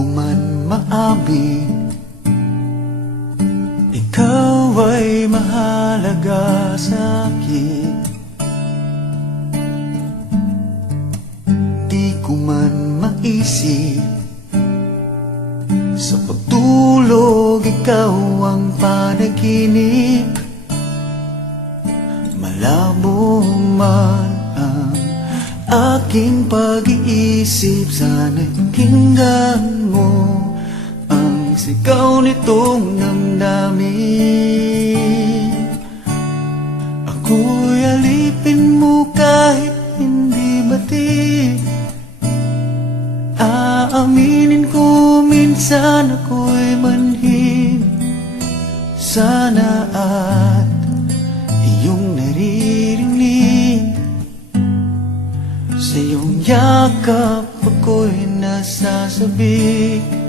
ko man maamin, ikaw ay mahalaga sa'kin. Di ko man maisip, sa pagtulog ikaw ang panaginip. Malabo man ang aking pag-iisip, sana'y pakinggan mo ang sigaw nitong damdamin. Ako'y alipin mo kahit hindi batid. Aaminin ko minsan ako'y manhid. Sana at iyong naririnig, sa iyong yakap ako'y nasasabik.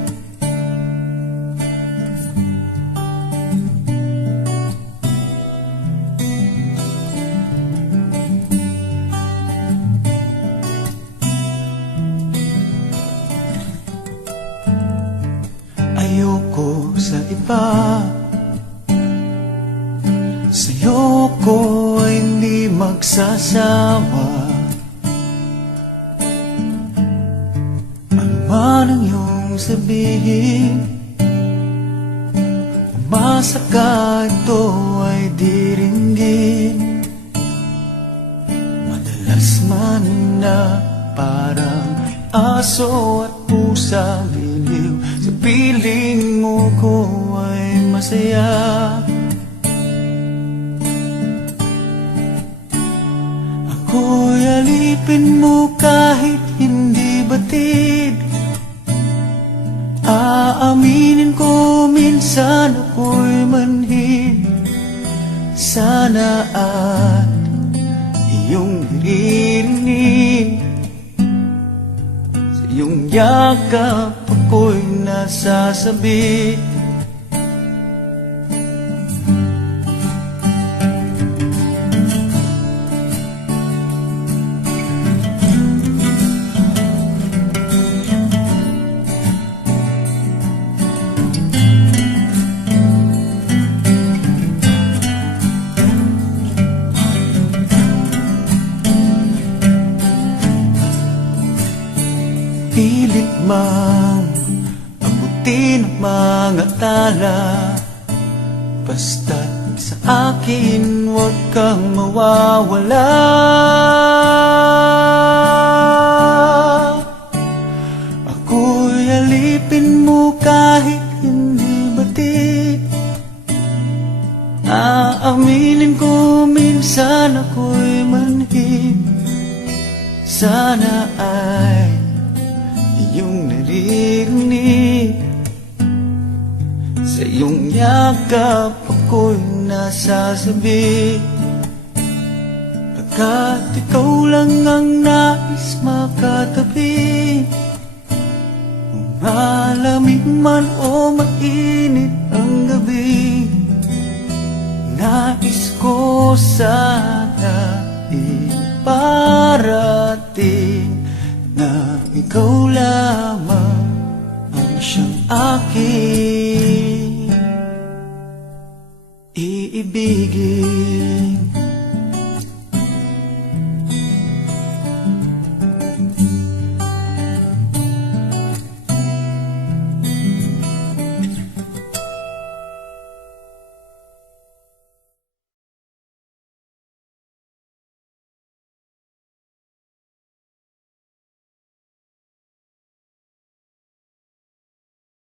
Ayoko sa iba, sa'yo ko ay hindi magsasawa. Ano man ang iyong sabihin, umasa ka ito ay diringgin. Madalas man na parang aso at pusa, biliw sa piling mo ko ay masaya. Ako'y alipin mo kahit hindi batid. Aaminin ko minsan ako'y manhid. Sana at iyong naririnig, sa iyong yakap ako'y nasasabik. Pilit mang abutin ang mga tala, basta't sa akin huwag kang mawawala. Ako'y alipin mo kahit hindi batid. Aaminin ko minsan ako'y manhid. Sana ay iyong naririnig, sa iyong yakap ako'y nasasabik. Pagkat ikaw lang ang nais makatabi, kung malamig man o mainit ang gabi, nais ko sana iparating na ikaw lamang ang siyang aking iibigin.